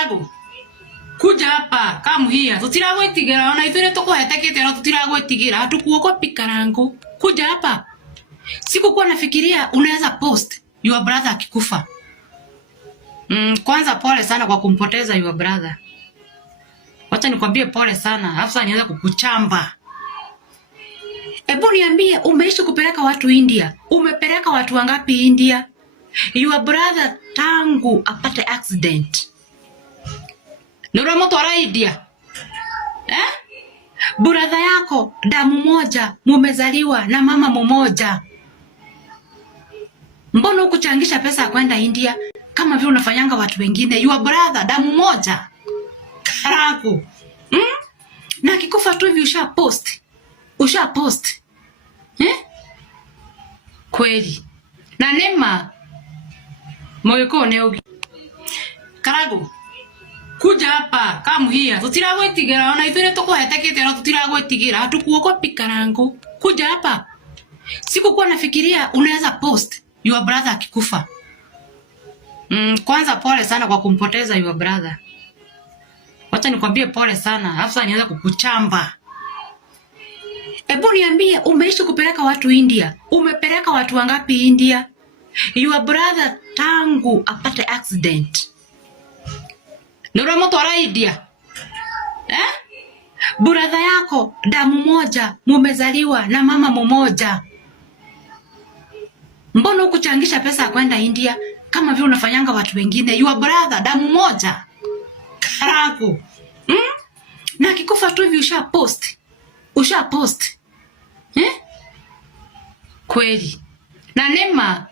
Karagu, kuja hapa, come here. Tutiragwitigira ona ithure tukuhetekete na tutiragwitigira. Hatukuogopi Karangu. Kuja hapa. Sikukuwa nafikiria unaweza post your brother akikufa. Kwanza pole sana kwa kumpoteza your brother. Wacha nikwambie pole sana. Hafsa nianza kukuchamba. Ebu niambie umeishi kupeleka watu India. Umepeleka watu wangapi India? Your brother tangu apate accident. Nura motwara India. Brother yako damu moja, mumezaliwa na mama mmoja. Mbona ukuchangisha pesa kwenda India kama vile unafanyanga watu wengine? Your brother damu moja. Karagu. Na kikufa tu hivi usha post. Kweli. Na nema moyo ko neogi. Karagu. Kuja hapa, come here. Tutiragwitigira ona ithure tukuhetekete na tutiragwitigira. Hatukuogopi Karangu. Kuja hapa. Sikukuwa nafikiria unaweza post your brother akikufa. Kwanza pole sana kwa kumpoteza your brother. Wacha nikwambie pole sana. Hafsa nianza kukuchamba. Ebu niambie umeishi kupeleka watu India. Umepeleka watu wangapi India? Your brother tangu apate accident. Nura motwara India. Brother yako damu moja, mumezaliwa na mama mmoja. Mbona ukuchangisha pesa kwenda India kama vile unafanyanga watu wengine? Your brother damu moja. Karagu. Na kikufa tu hivi usha post. Kweli. Na nema